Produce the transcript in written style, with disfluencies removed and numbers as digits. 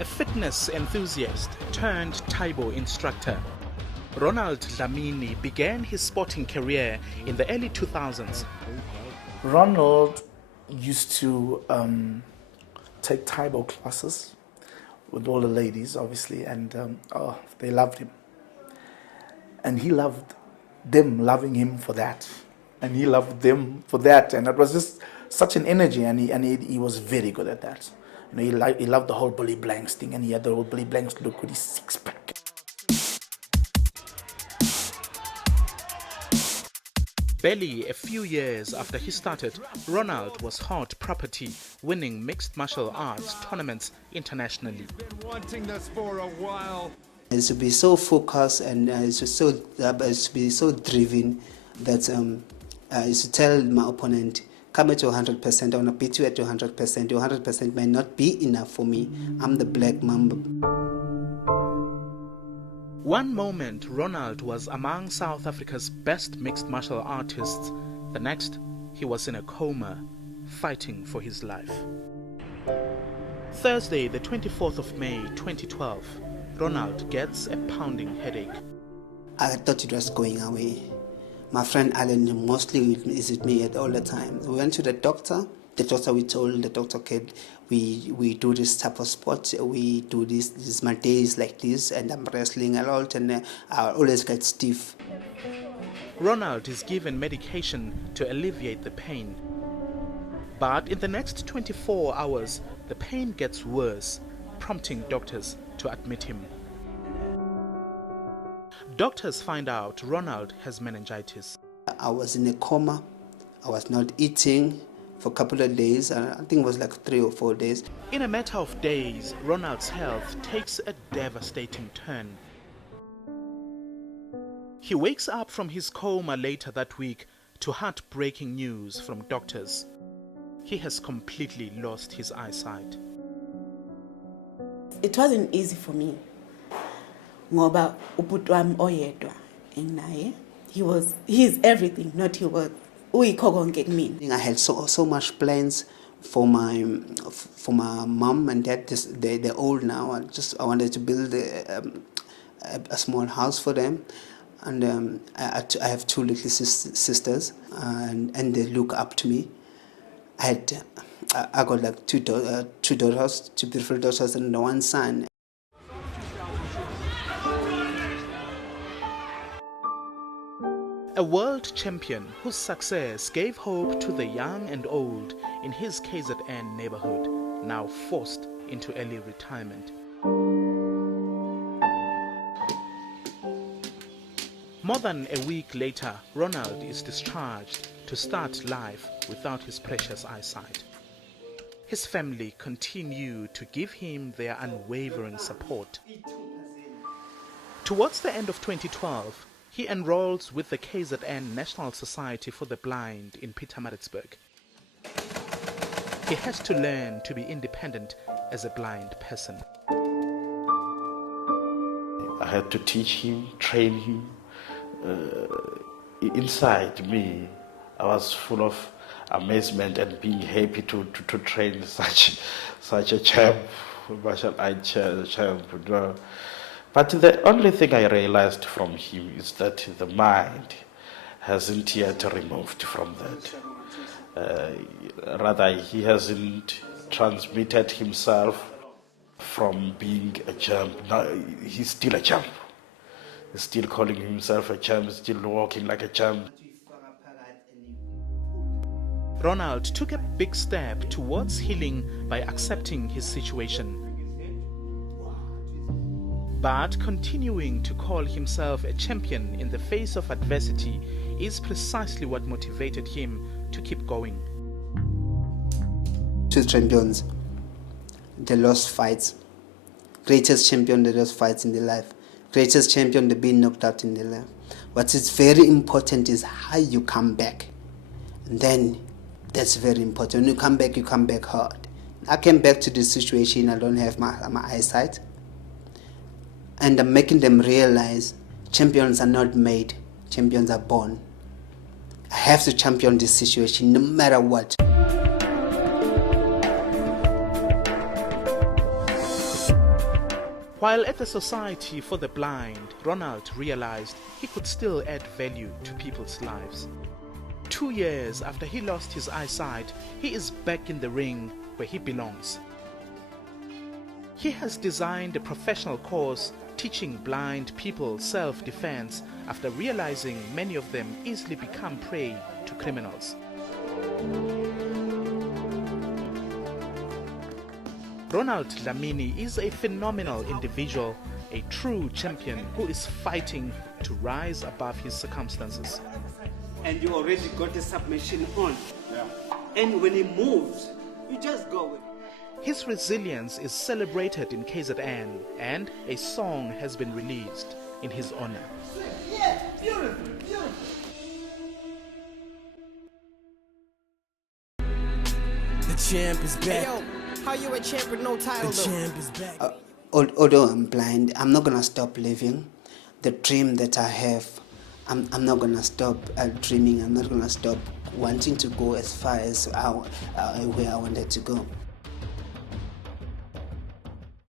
A fitness enthusiast turned Taibo instructor, Ronald Dlamini began his sporting career in the early 2000s. Ronald used to take Taibo classes with all the ladies, obviously, and they loved him. And he loved them loving him for that. And he loved them for that. And it was just such an energy, and he was very good at that. You know, he loved the whole Bully Blanks thing, and he had the whole Bully Blanks look with his six-pack. Barely a few years after he started, Ronald was hot property, winning mixed martial arts tournaments internationally. Been wanting this for a while. I used to be so focused, and I used to be so driven that I used to tell my opponent, come at 100%, I want to beat you at 100%. Your 100% may not be enough for me. I'm the Black Mamba. One moment, Ronald was among South Africa's best mixed martial artists. The next, he was in a coma, fighting for his life. Thursday, the 24th of May, 2012, Ronald gets a pounding headache. I thought it was going away. My friend Alan mostly visit me all the time. We went to the doctor. The doctor, we told the doctor, okay, we do this type of sport. We do this my days like this, and I'm wrestling a lot, and I always get stiff. Ronald is given medication to alleviate the pain. But in the next 24 hours, the pain gets worse, prompting doctors to admit him. Doctors find out Ronald has meningitis. I was in a coma. I was not eating for a couple of days. I think it was like 3 or 4 days. In a matter of days, Ronald's health takes a devastating turn. He wakes up from his coma later that week to heartbreaking news from doctors. He has completely lost his eyesight. It wasn't easy for me. Ngoba ubhuti wami oyedwa enginaye, he's everything, not he was uyikho konke kumina. I had so much plans for my mom and dad. They're old now. I wanted to build a small house for them, and I have 2 little sisters, and they look up to me. I got like 2 daughters, 2 beautiful daughters, and 1 son. A world champion whose success gave hope to the young and old in his KZN neighborhood, now forced into early retirement. More than a week later, Ronald is discharged to start life without his precious eyesight. His family continue to give him their unwavering support. Towards the end of 2012, he enrolls with the KZN National Society for the Blind in Pietermaritzburg. He has to learn to be independent as a blind person. I had to teach him, train him. Inside me, I was full of amazement and being happy to train such a champ, martial arts champ. But the only thing I realized from him is that the mind hasn't yet removed from that. Rather, he hasn't transmitted himself from being a champ. Now, he's still a champ. He's still calling himself a champ, still walking like a champ. Ronald took a big step towards healing by accepting his situation. But continuing to call himself a champion in the face of adversity is precisely what motivated him to keep going. 2 champions, they lost fights. Greatest champion, they lost fights in their life. Greatest champion, they've been knocked out in their life. What is very important is how you come back. And then that's very important. When you come back hard. I came back to this situation, I don't have my eyesight. And I'm making them realize champions are not made, champions are born. I have to champion this situation no matter what. While at the Society for the Blind, Ronald realized he could still add value to people's lives. 2 years after he lost his eyesight, he is back in the ring where he belongs. He has designed a professional course teaching blind people self-defense after realizing many of them easily become prey to criminals. Ronald Dlamini is a phenomenal individual, a true champion who is fighting to rise above his circumstances. And you already got the submission on. Yeah. And when he moves, you just go with it. His resilience is celebrated in KZN, and a song has been released in his honor. Yeah, beautiful, beautiful. The champ is back. Hey, yo, how you a champ with no title The champ is back. Although I'm blind, I'm not gonna stop living. The dream that I have, I'm not gonna stop dreaming. I'm not gonna stop wanting to go as far as where I wanted to go.